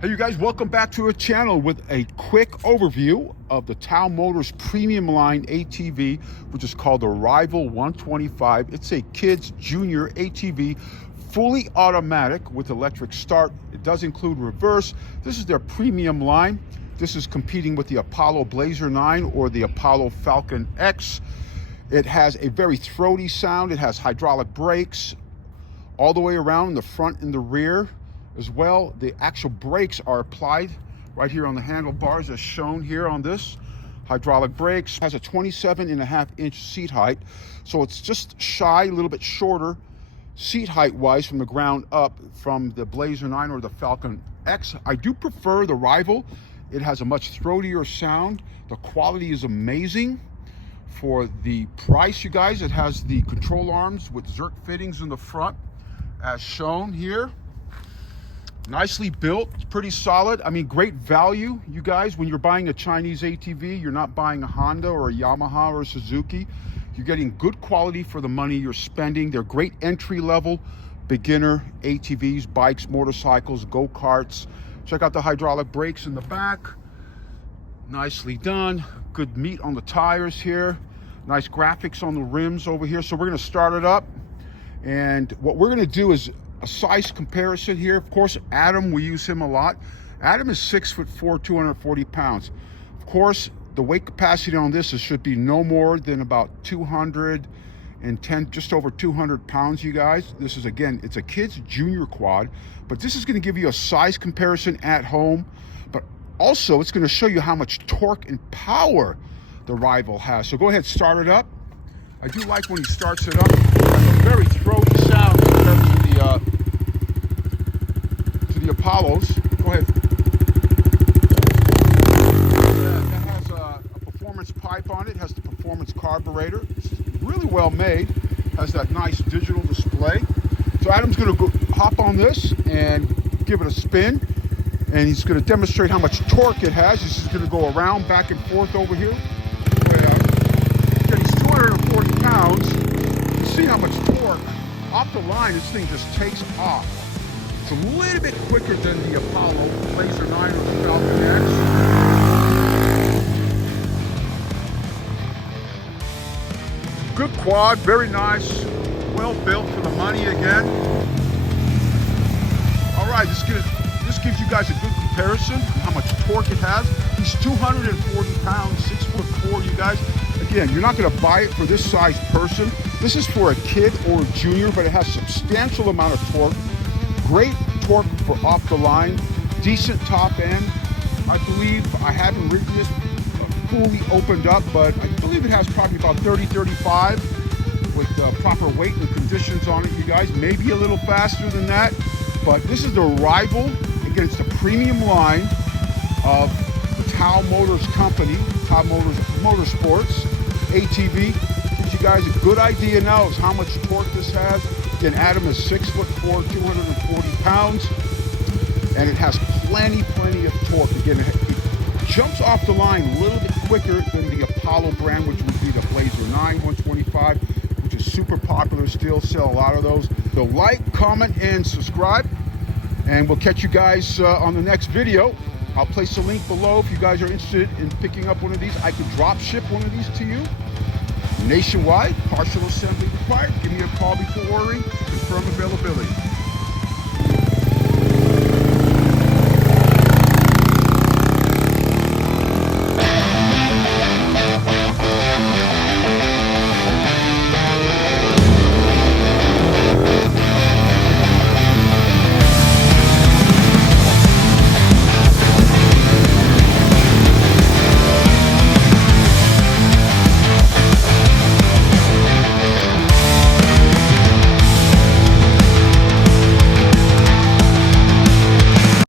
Hey you guys, welcome back to our channel with a quick overview of the TAOTAO Motors premium line ATV, which is called the Rival 125. It's a kids junior ATV, fully automatic with electric start. It does include reverse. This is their premium line. This is competing with the Apollo Blazer 9 or the Apollo Falcon X. It has a very throaty sound. It has hydraulic brakes all the way around in the front and the rear. As well, the actual brakes are applied right here on the handlebars as shown here on this. Hydraulic brakes. Has a 27.5-inch seat height, so it's just shy, a little bit shorter seat height wise from the ground up from the Blazer 9 or the Falcon X. I do prefer the Rival. It has a much throatier sound. The quality is amazing. For the price, you guys, it has the control arms with Zerk fittings in the front as shown here. Nicely built, it's pretty solid. I mean, great value, you guys. When you're buying a Chinese ATV, you're not buying a Honda or a Yamaha or a Suzuki. You're getting good quality for the money you're spending. They're great entry-level beginner ATVs, bikes, motorcycles, go-karts. Check out the hydraulic brakes in the back. Nicely done. Good meat on the tires here. Nice graphics on the rims over here. So we're gonna start it up. And what we're gonna do is a size comparison here. Of course, Adam, we use him a lot. Adam is 6'4", 240 pounds. Of course, the weight capacity on this should be no more than about 210, just over 200 pounds, you guys. This is, again, it's a kid's junior quad, but this is gonna give you a size comparison at home, but also it's gonna show you how much torque and power the Rival has. So go ahead, start it up. I do like when he starts it up. It has a very throaty sound compared to the Apollos. Go ahead. That has a performance pipe on it. Has the performance carburetor. It's really well made. Has that nice digital display. So Adam's going to hop on this and give it a spin. And he's going to demonstrate how much torque it has. He's just going to go around, back and forth over here. He's 240 pounds. You see how much torque. Off the line, this thing just takes off. It's a little bit quicker than the Apollo Blazer 9 or the Falcon X. Good quad, very nice, well built for the money again. All right, this gives you guys a good comparison of how much torque it has. He's 240 pounds, 6'4", you guys. Again, you're not going to buy it for this size person. This is for a kid or a junior, but it has substantial amount of torque. Great torque for off the line. Decent top end. I believe, I haven't ridden this fully opened up, but I believe it has probably about 30, 35 with proper weight and conditions on it, you guys. Maybe a little faster than that, but this is the Rival. Again, it's the premium line of TAOTAO Motors Company, TAOTAO Motors Motorsports ATV. Gives you guys a good idea now of how much torque this has. Again, Adam is 6'4", 240 pounds, and it has plenty of torque. Again, it jumps off the line a little bit quicker than the Apollo brand, which would be the Blazer 9 125, which is super popular still, sell a lot of those. So like, comment, and subscribe, and we'll catch you guys on the next video. I'll place a link below if you guys are interested in picking up one of these. I can drop ship one of these to you nationwide. Partial assembly required. Give me a call before ordering to confirm availability.